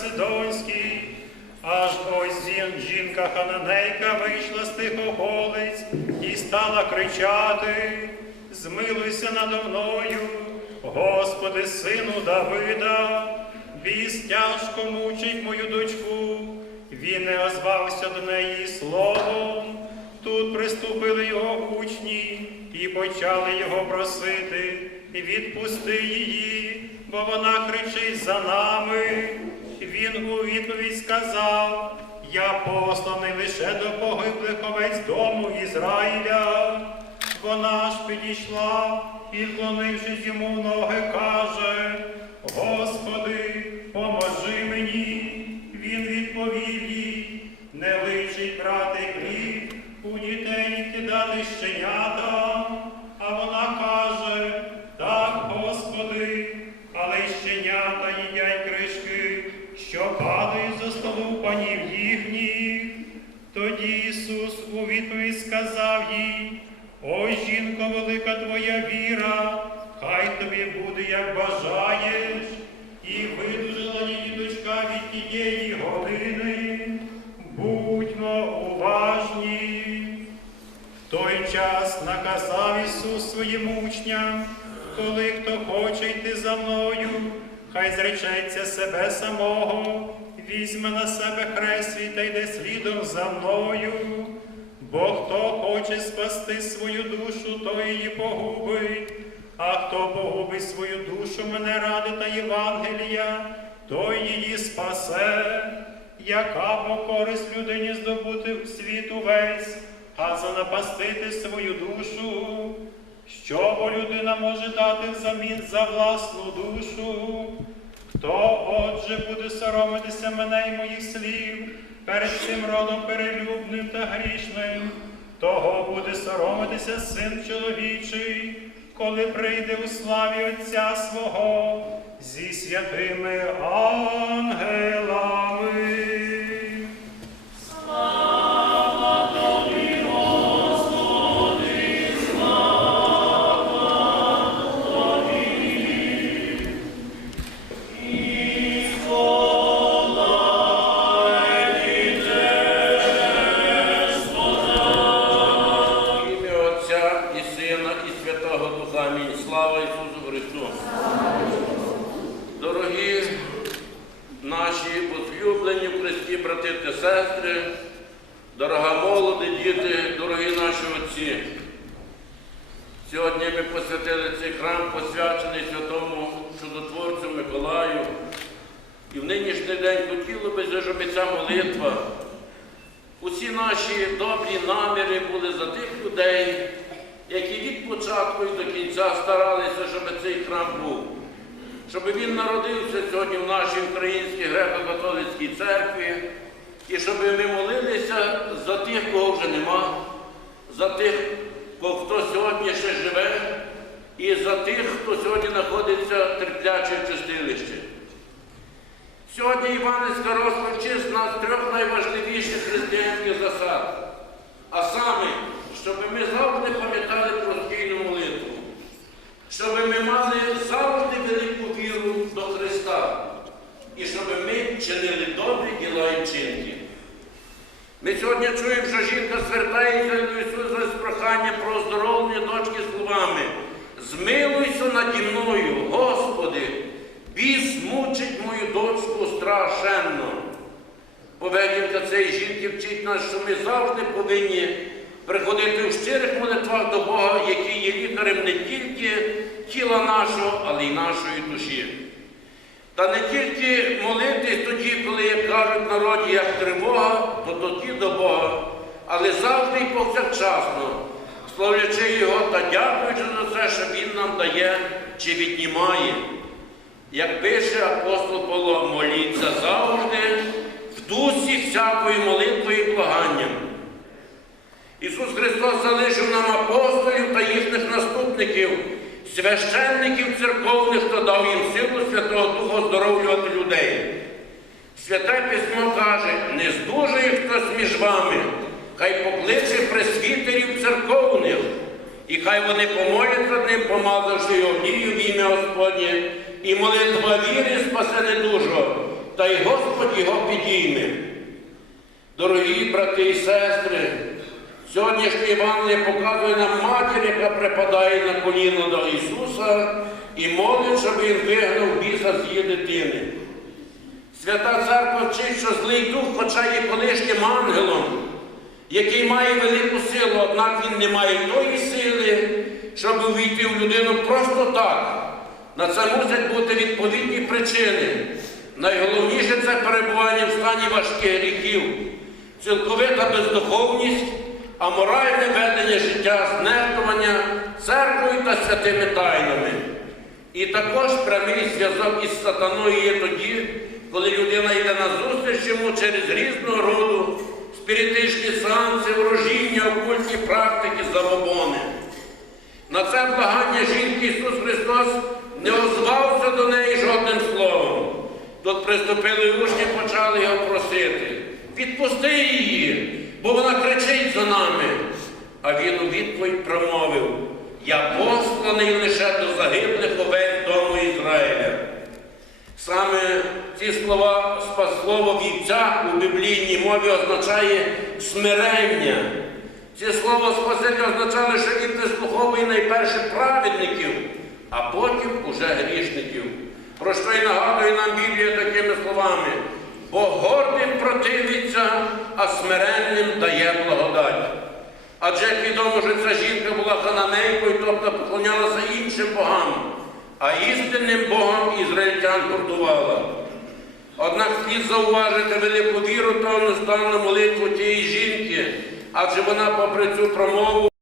Тирські аж ось жінка Хананейка вийшла з тих околиць і стала кричати: Змилуйся надо мною, Господи, сину Давида, біс тяжко мучить мою дочку. Він не озвався до неї словом. Тут приступили його учні і почали його просити, відпусти її, бо вона кричить за нами. Він у відповідь сказав: Я посланий лише до погиблих овець дому Ізраїля. Вона ж підійшла і, вклонившись йому в ноги, каже: Господи, поможи мені. Він відповів їй, не личить брати хліб у дітей кидати щенята. Ой, велика твоя віра, хай тобі буде, як бажаєш, і видужала її дочка від тієї години. Будьмо уважні. В той час наказав Ісус своїм учням, коли хто хоче йти за мною, хай зречеться себе самого, візьме на себе хрест свій та йде слідом за мною. Бо хто хоче спасти свою душу, то її погубить, а хто погубить свою душу мене ради та Євангелія, той її спасе, яка по користь людині здобути світ увесь, а занапастити свою душу. Що бо людина може дати взамін за власну душу? Хто отже буде соромитися мене і моїх слів перед цим родом перелюбним та грішним, того буде соромитися син чоловічий, коли прийде у славі Отця свого зі святими брати та сестри, дорога молоді, діти, дорогі наші отці. Сьогодні ми посвятили цей храм, посвячений святому чудотворцю Миколаю. І в нинішній день хотіло би, щоб ця молитва Усі наші добрі наміри були за тих людей, які від початку і до кінця старалися, щоб цей храм був, щоб він народився сьогодні в нашій українській греко-католицькій церкві, і щоб ми молилися за тих, кого вже нема, за тих, хто сьогодні ще живе, і за тих, хто сьогодні знаходиться в чистилищі. Сьогодні Іванецька розповідь вчить нас трьох найважливіших християнських засад. А саме, щоб ми завжди звертається до Ісуса з проханням про оздоровлення дочки словами. Змилуйся наді мною, Господи, біс мучить мою дочку страшенно. Поведінка цієї жінки вчить нас, що ми завжди повинні приходити в щирих молитвах до Бога, який є лікарем не тільки тіла нашого, але й нашої душі. Та не тільки молитись тоді, коли як кажуть народі, як тривога, то тоді до Бога але завжди і повсякчасно, славлячи Його та дякуючи за це, що Він нам дає чи віднімає. Як пише апостол Павло, моліться завжди в дусі всякої молитви і благанням. Ісус Христос залишив нам апостолів та їхніх наступників, священників церковних, хто дав їм силу Святого Духа оздоровлювати людей. Святе письмо каже, не здужує хтось між вами, хай покличе пресвітерів церковних, і хай вони помоляться ним, помазавши його олією в ім'я Господнє, і молитва віри спасе недужого, та й Господь його підійме. Дорогі брати і сестри, сьогоднішнє Євангеліє показує нам матір, яка припадає на коліно до Ісуса і молить, щоб Він вигнав біса з її дитини. Свята церква вчить, що злий дух, хоча є колишнім ангелом, який має велику силу, однак він не має тої сили, щоб увійти в людину просто так. На це мусять бути відповідні причини. Найголовніше це перебування в стані важких гріхів, цілковита бездуховність, аморальне ведення життя, знехтування церквою та святими тайнами. І також прямий зв'язок із сатаною є тоді, коли людина йде на зустріч йому через різного роду спіритичні сеанси, ворожіння, окультні практики, забобони. На це благання жінки Ісус Христос не озвався до неї жодним словом. Тут приступили учні, почали його просити. Відпусти її, бо вона кричить за нами. А він у відповідь промовив: Я посланий лише до загиблих овець дому Ізраїля. Саме ці слова, слово вівця у біблійній мові означає смирення. Ці слова Спасителя означали, що він прислуховує найперше праведників, а потім уже грішників. Про що й нагадує нам Біблія такими словами: бо гордим противиться, а смиренним дає благодать. Адже як відомо, що ця жінка була хананейкою, тобто поклонялася іншим богам, а істинним Богом ізраїльтян гордувала. Однак слід зауважити велику віру та неустанну молитву тієї жінки, адже вона, попри цю промову,